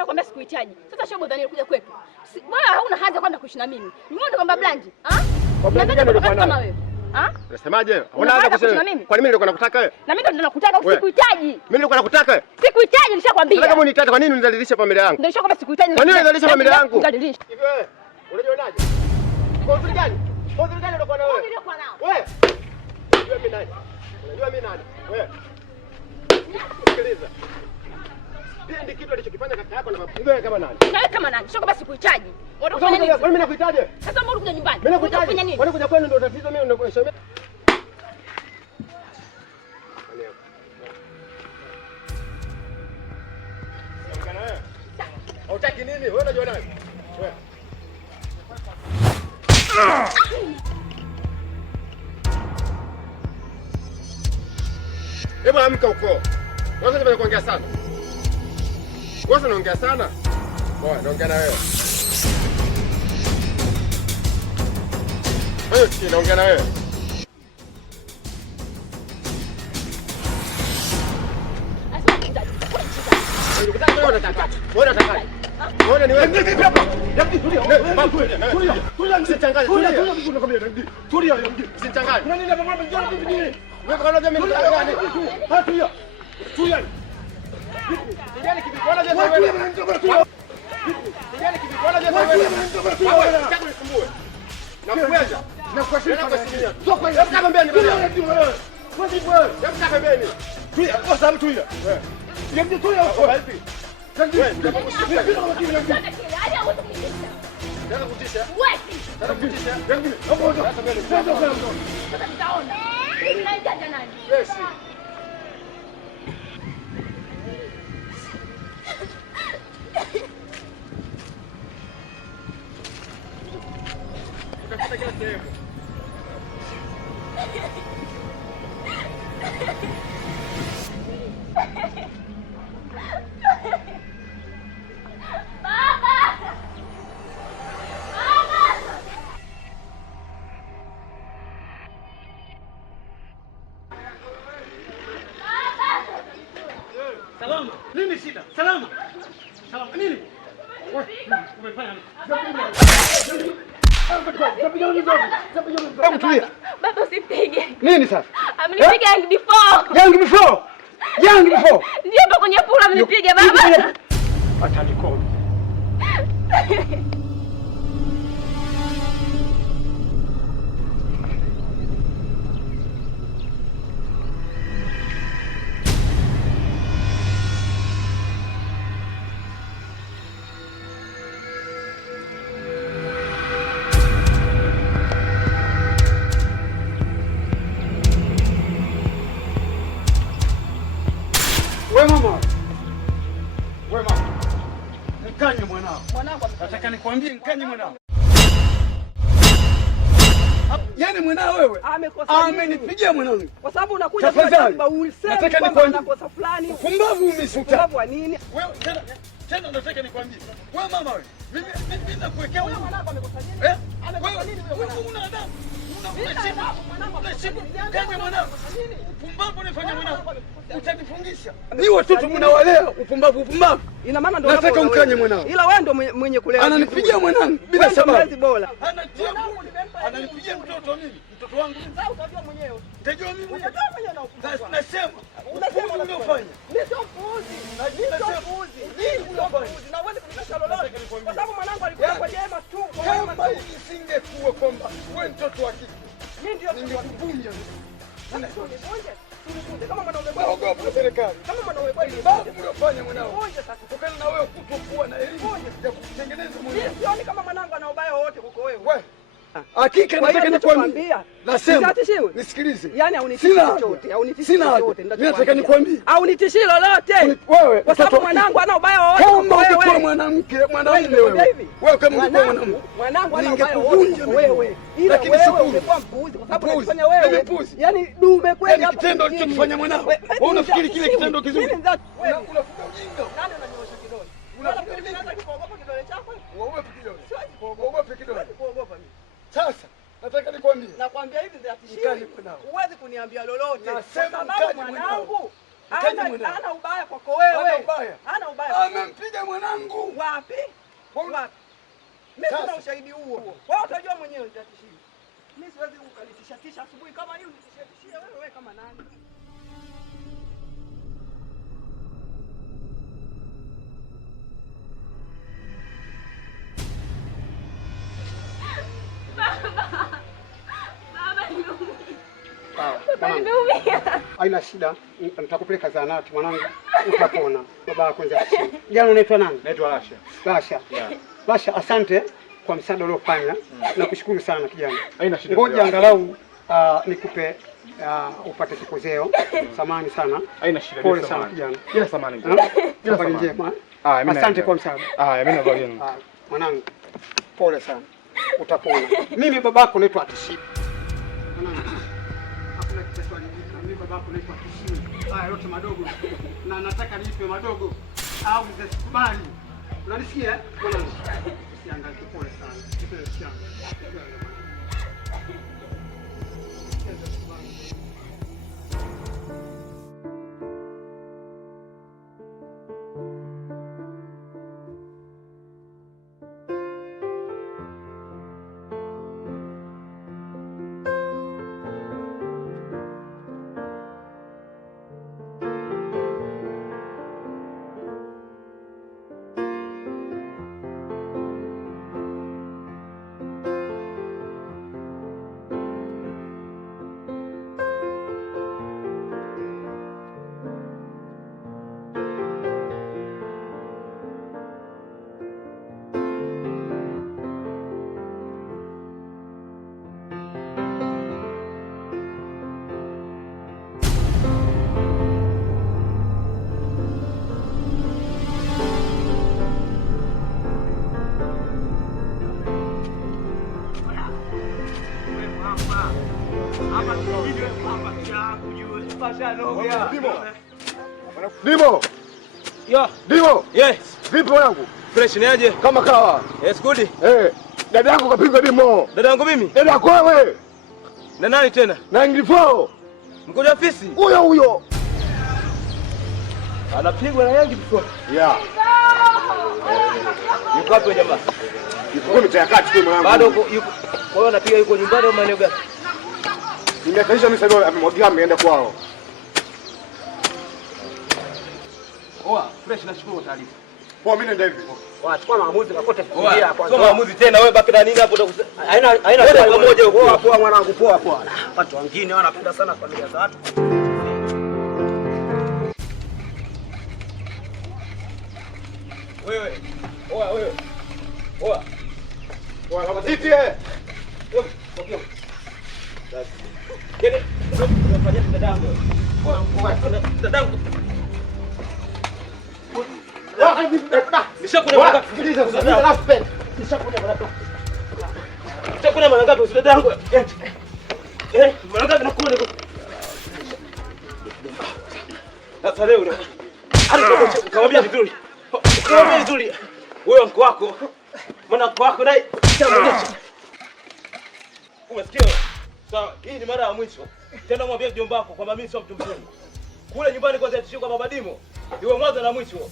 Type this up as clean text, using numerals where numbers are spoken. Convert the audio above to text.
nishakwambia sikuhitaji. Sasa shobo dhani kuja kwetu. Wewe hauna haja kwenda kuishi na mimi. Nimeona kwamba Blanji, Kwa Blanji gani ndio kama wewe? Unasemaje? Una haja kusema mimi? Kwa nini nilikuwa nakutaka wewe? Na mimi ndo nakutaka usikuhitaji. Mimi nilikuwa nakutaka wewe? Sikuhitaji nishakwambia. Sasa kama unitaka kwa nini unidhalilisha familia yangu? Ndio nishakwambia sikuhitaji. Kwa nini unidhalilisha familia yangu? Hivi wewe, unajionaje? Kwa nini gani? Kwa nini gani unakuwa na wewe? Wewe. Unajua mimi nani? Unajua mimi nani? Wewe. Sikiliza. Ndio kitu alichokifanya kaka yako na wewe kama nani? Na wewe kama nani? Sio kama sikuhitaji. Unafanya nini? Mimi nakuhitaji. Sasa mbona kuja nyumbani? Mimi nakuhitaji. Unafanya nini? Kwani kuja kwenu ndio tatizo mimi ninakuheshimia? Unataka nini? Wewe unajua nani? Wewe. Hebu amka huko. Wewe unataka kuongea sana. Wewe unaongea sana? Bwana, naongea na wewe. Wewe naongea na wewe. Wewe ni wewe. Salama. Nini shida? Salama. Salama. Nini? Umefanya nini? Baba usipige. Nini sasa? Amenipiga Young before. Young before. Young before. Ndio hapo kwenye pula amenipiga baba. Atanikona. Wewe mama. Mkanye mwanao. Mwanangu nataka nikwambie mkanye mwanao. Yaani mwanao wewe amenipigia mwanangu. Kwa sababu unakuja kwa ulisema kwamba unakosa fulani. Pumbavu umisuka. Pumbavu wa nini? Wewe tena nataka nikwambie. Wewe mama wewe. Mimi nakuwekea wewe mwanangu amekosa nini? Amekosa nini wewe? Una adabu. Unaheshimu kama mwanangu. Upumbavu unafanya mwanangu. Utanifungisha. Ni watoto mnawalea upumbavu. Ina maana ndio nataka mkanye mwanangu. Ila wewe ndio mwenye kulea. Ananipigia mwanangu bila sababu. Bora. Ananipigia mtoto mimi. Mtoto wangu. Sasa utajua mwenyewe. Utajua mimi mwenyewe. Utajua mwenyewe na upumbavu. Nasema. Unasema unafanya. Mimi sio mpuuzi. Mimi sio mpuuzi. Na wewe kunipesha lolote. Kwa sababu mwanangu alikuwa kwa jema tu. Kama isingekuwa kwamba wewe mtoto wa kike. Mimi ndio ningekuvunja. Kama mwanaume bwana ogopa serikali. Kama mwanaume bwana bado mnafanya mwanao. Kutokana na wewe kutokuwa na elimu ya kutengeneza mwenyewe. Mimi sioni kama mwanangu ana ubaya wote huko wewe. Hakika nataka nikwambie. Nasema nisikilize. Yaani haunitishi chochote, haunitishi chochote. Nataka nikwambie. Haunitishi lolote. Wewe kwa sababu mwanangu ana ubaya wote. Kama ungekuwa mwanamke, mwanaume wewe. Wewe kama ungekuwa mwanamke. Mwanangu ana ubaya wote wewe. Ila wewe ungekuwa mpuuzi kwa sababu unafanya wewe. Yaani dume kweli hapo. Kitendo ulichofanya mwanao. Wewe unafikiri kile kitendo kizuri? Unafuta ujinga. Nani ananyosha kidole? Unafikiri mimi nataka kuogopa kidole chako? Uogope kidole. Uogope kidole. Kuogopa mimi. Sasa nataka nikwambie. Nakwambia hivi za tishio. Huwezi kuniambia lolote. Nasema mkani mwanangu Hana ubaya kwako wewe. Hana ubaya. Amempiga mwanangu. Wapi? Wapi? Mimi sina ushahidi huo. Wewe utajua mwenyewe utatishia. Mimi siwezi ukanitisha asubuhi kama hiyo nitishie wewe kama nani? Haina shida, nitakupeleka zahanati mwanangu, utapona. Baba kwanza. Jana unaitwa nani? Naitwa Rasha. Rasha. Yeah. Rasha, asante kwa msaada uliofanya. Nakushukuru sana kijana. Haina shida. Ngoja angalau nikupe upate kikozeo. Samahani sana. Haina shida. Pole sana kijana. Bila samahani. Bila njema. Asante kwa msaada. Mimi na valini. Mwanangu, pole sana. Utapona. Mimi babako naitwa Atishii. Babako naitwa Atishii. Haya yote madogo. Na nataka nipe madogo au msikubali. Unanisikia? Mwanangu. Usiangalie, pole sana. Dimo. Yo. Dimo. Yes. Vipi wangu? Fresh ni aje? Kama kawa. Yes, good. Dada yangu kapigwa Dimo. Dada yangu mimi? Dada yako wewe. Na nani tena? Na Ingilifo. Mkoja ofisi? Huyo. Anapigwa na yangi before. Yeah. Yuko hapo jamaa. Yuko mchakati kwa mwanangu. Bado yuko. Kwa hiyo anapiga yuko nyumbani au maeneo gani? Nimekaisha mimi sasa amemwagia ameenda kwao. Fresh, nashukuru kwa taarifa. Poa, mimi nenda hivi. Chukua maamuzi na kote fikiria kwanza. Chukua maamuzi tena wewe, baki na nini hapo? Haina pamoja huko. Poa mwanangu, poa. Watu wengine wanapenda sana familia za watu. Wewe. Kama titi Tokio. Gani? Unafanya dadangu. Dadangu. Nishakuna mara ngapi usida yangu? Mara ngapi nakuna niko. Sasa leo ndio. Kawambia vizuri. Kawambia vizuri. Wewe mko wako. Mwana wako dai. Umesikia? Sawa, hii ni mara ya mwisho. Tena mwambie mjomba wako kwamba mimi sio mtu mzuri. Kule nyumbani kwanza tishio kwa baba Dimo. Iwe mwanzo na mwisho.